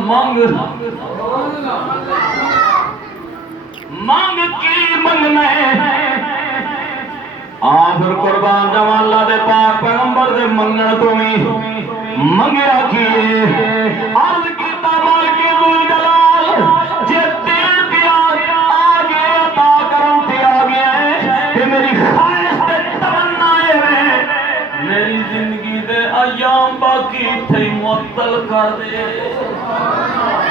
مانگ مانگ کی منگنا ہے پھر قربان جاواں اللہ دے پاک پیغمبر دے منگن تو بھی منگیا کیے عرض کیتا مالک ذو جلال جے دل دیا آگے عطا کرم تے آگے کہ میری خواہش تے تمنا ہے میری زندگی دے ایام باقی تھے معطل کر دے